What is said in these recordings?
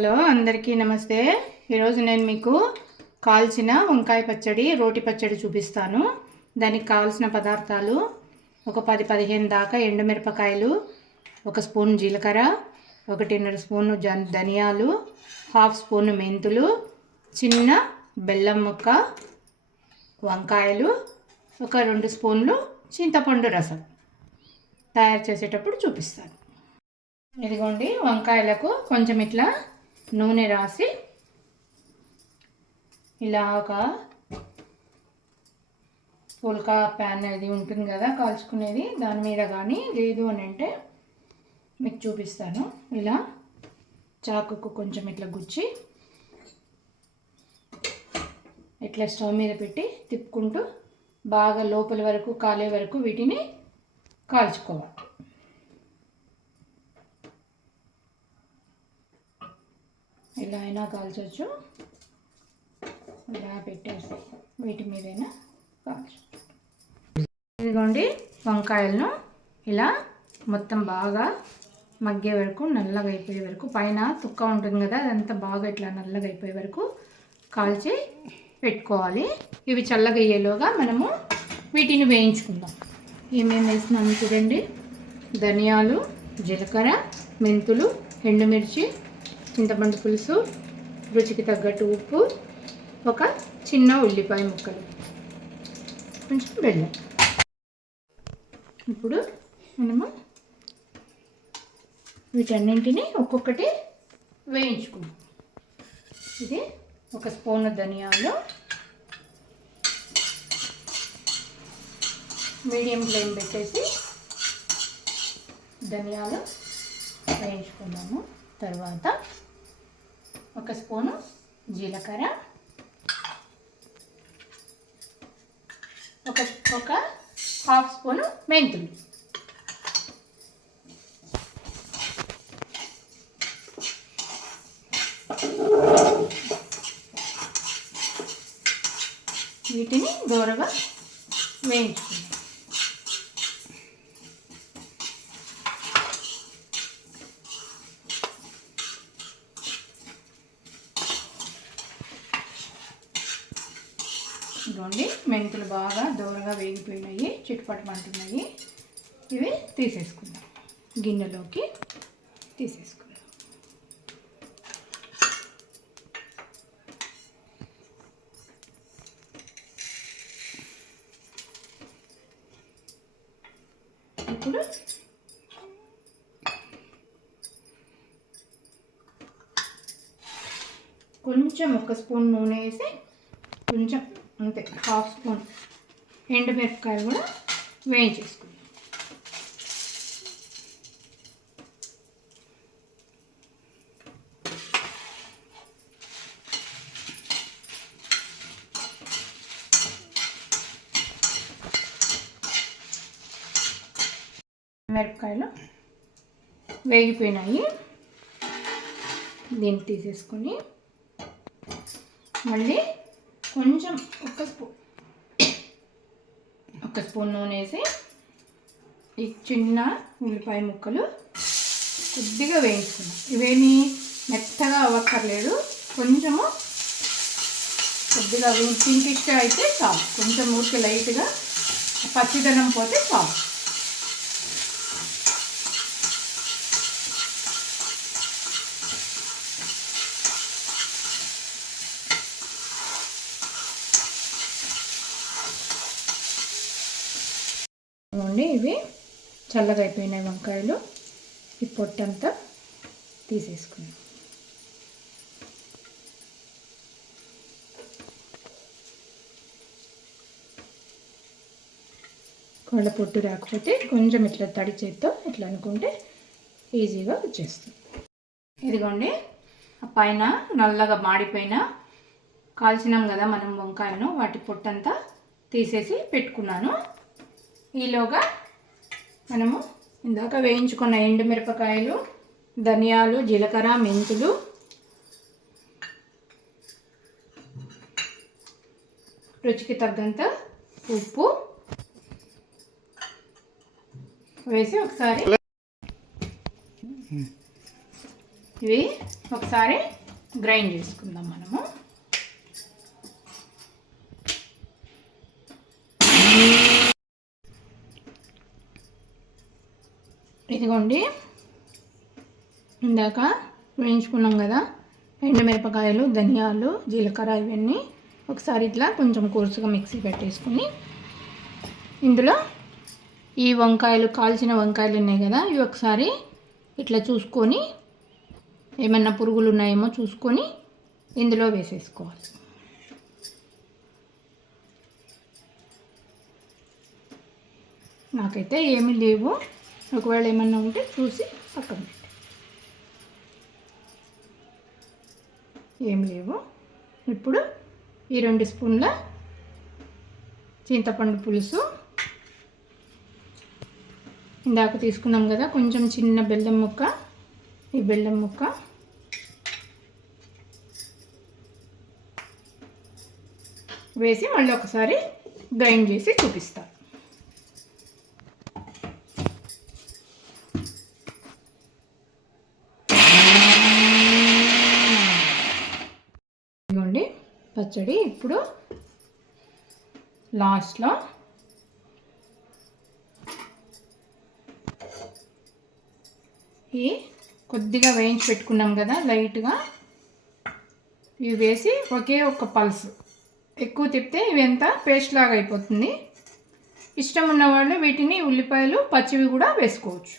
Hello అందరికీ నమస్తే. ఈరోజు నేను మీకు కాల్చిన వంకాయ పచ్చడి, రోటి పచ్చడి చూపిస్తాను. దానికి కావాల్సిన పదార్థాలు: ఒక 10-15 దాకా ఎండుమిరపకాయలు, 1 స్పూన్ జీలకర్ర, 1.5 స్పూను ధనియాలు, 1/2 స్పూను మెంతులు, చిన్న బెల్లం ముక్క, వంకాయలు, ఒక 2 స్పూన్లు చింతపండు రసం. తయారు చేసేటప్పుడు చూపిస్తాను. ఇదిగోండి, వంకాయలకు కొంచెం ఇట్లా నూనె రాసి ఇలా ఒక పుల్కా ప్యాన్ అది ఉంటుంది కదా కాల్చుకునేది, దాని మీద కానీ లేదు అని అంటే మీకు చూపిస్తాను. ఇలా చాకుకు కొంచెం ఇట్లా గుచ్చి ఇట్లా స్టవ్ మీద పెట్టి తిప్పుకుంటూ బాగా లోపల వరకు కాలే వరకు వీటిని కాల్చుకోవాలి. ఇలా అయినా కాల్చవచ్చు, ఇలా పెట్టేసి వీటి మీదైనా కాల్చు. ఇదిగోండి, వంకాయలను ఇలా మొత్తం బాగా మగ్గే వరకు, నల్లగా అయిపోయే వరకు, పైన తుక్క ఉంటుంది కదా అదంతా బాగా ఇట్లా నల్లగా అయిపోయే వరకు కాల్చి పెట్టుకోవాలి. ఇవి చల్లగా అయ్యేలోగా మనము వీటిని వేయించుకుందాం. ఏమేమి వేసినాము చూడండి: ధనియాలు, జీలకర్ర, మెంతులు, ఎండుమిర్చి, చింతపండు పులుసు, రుచికి తగ్గట్టు ఉప్పు, ఒక చిన్న ఉల్లిపాయ ముక్కలు, కొంచెం బెల్లం. ఇప్పుడు మనము వీటన్నింటినీ ఒక్కొక్కటి వేయించుకుందాం. ఇది 1 స్పూను ధనియాలు, మీడియం ఫ్లేమ్ పెట్టేసి ధనియాలు వేయించుకుందాము. తర్వాత 1 స్పూను జీలకర్ర, ఒక 1/2 స్పూను మెంతులు, వీటిని దూరగా వేయించుకుందాం. ఇదిగోండి, మెంతులు బాగా దూరగా వేగిపోయినాయి, చిట్టుపట్టమంటున్నాయి. ఇవి తీసేసుకుందాం, గిన్నెలోకి తీసేసుకుందాం. ఇప్పుడు కొంచెం 1 స్పూన్ నూనె వేసి, కొంచెం అంతే 1/2 స్పూన్ ఎండుమిరపకాయలు కూడా వేయించేసుకుందాం. మిరపకాయలు వేగిపోయినాయి, దీన్ని తీసేసుకొని మళ్ళీ కొంచెం 1 స్పూన్ నూనె వేసి ఈ చిన్న ఉల్లిపాయ ముక్కలు కొద్దిగా వేయించుకున్నాం. ఇవేమీ మెత్తగా అవ్వక్కర్లేదు, కొంచెము కొద్దిగా పింకిష్గా అయితే చాలు, కొంచెం ఊరికి లైట్గా పచ్చిదనం పోతే చాలు. ఇవి చల్లగా అయిపోయినాయి వంకాయలు. ఈ పొట్టంతా తీసేసుకున్నాం. కోళ్ళ పొట్టు రాకపోతే కొంచెం ఇట్లా తడి చేత్తో ఇట్లా అనుకుంటే ఈజీగా వచ్చేస్తుంది. ఇదిగోండి, ఆ పైన నల్లగా మాడిపోయిన కాల్చినాం కదా మనం వంకాయలను, వాటి పొట్టంతా తీసేసి పెట్టుకున్నాను. ఈలోగా మనము ఇందాక వేయించుకున్న ఎండుమిరపకాయలు, ధనియాలు, జీలకర్ర, మెంతులు, రుచికి తగ్గంత ఉప్పు వేసి ఒకసారి ఇవి ఒకసారి గ్రైండ్ చేసుకుందాం మనము. ఇదిగోండి, ఇందాక వేయించుకున్నాం కదా ఎండుమిరపకాయలు, ధనియాలు, జీలకర్ర, ఇవన్నీ ఒకసారి ఇట్లా కొంచెం కోర్సుగా మిక్సీ పెట్టేసుకుని ఇందులో ఈ వంకాయలు, కాల్చిన వంకాయలు ఉన్నాయి కదా, ఇవి ఒకసారి ఇట్లా చూసుకొని ఏమన్నా పురుగులు ఉన్నాయేమో చూసుకొని ఇందులో వేసేసుకోవాలి. నాకైతే ఏమీ లేవు, ఒకవేళ ఏమన్నా ఉంటే చూసి పక్కన పెట్టి. ఏం లేవు. ఇప్పుడు ఈ 2 స్పూన్ల చింతపండు పులుసు, ఇందాక తీసుకున్నాం కదా కొంచెం చిన్న బెల్లం ముక్క, ఈ బెల్లం ముక్క వేసి మళ్ళీ ఒకసారి గ్రైండ్ చేసి చూపిస్తాను. ఇదిగోండి పచ్చడి. ఇప్పుడు లాస్ట్లో ఈ కొద్దిగా వేయించి పెట్టుకున్నాం కదా లైట్గా, ఇవి వేసి ఒకే ఒక పల్స్, ఎక్కువ తిప్పితే ఇవి ఎంత పేస్ట్ లాగా అయిపోతుంది. ఇష్టం ఉన్నవాళ్ళు వీటిని ఉల్లిపాయలు పచ్చివి కూడా వేసుకోవచ్చు.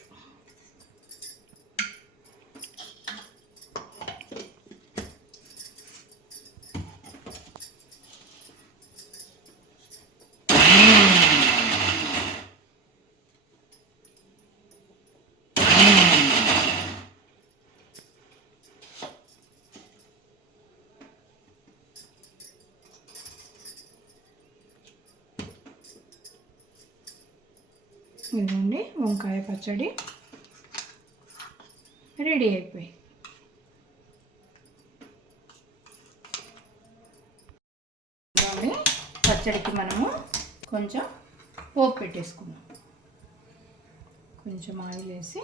ఇదిగోండి వంకాయ పచ్చడి రెడీ అయిపోయి. పచ్చడికి మనము కొంచెం పోపు పెట్టేసుకున్నాం. కొంచెం ఆయిల్ వేసి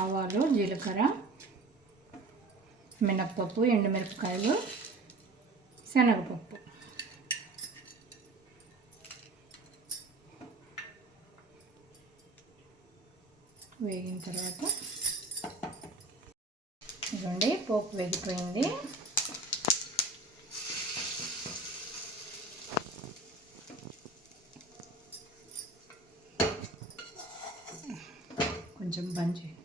ఆవాలు, జీలకర్ర, మినప్పప్పు, ఎండుమిరపకాయలు, శనగపప్పు వేగిన తర్వాత ఇదిగోండి పోపు వేగిపోయింది. కొంచెం బంద్ చేయండి.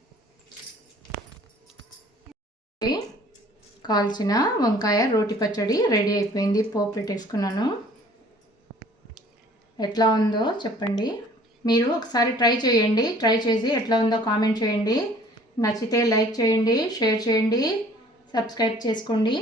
కాల్చిన వంకాయ రోటి పచ్చడి రెడీ అయిపోయింది. పోపు పెట్టేసుకున్నాను. ఎట్లా ఉందో చెప్పండి. మీరు ఒకసారి ట్రై చేయండి. ట్రై చేసి ఎట్లా ఉందో కామెంట్ చేయండి. నచ్చితే లైక్ చేయండి, షేర్ చేయండి, సబ్స్క్రైబ్ చేసుకోండి.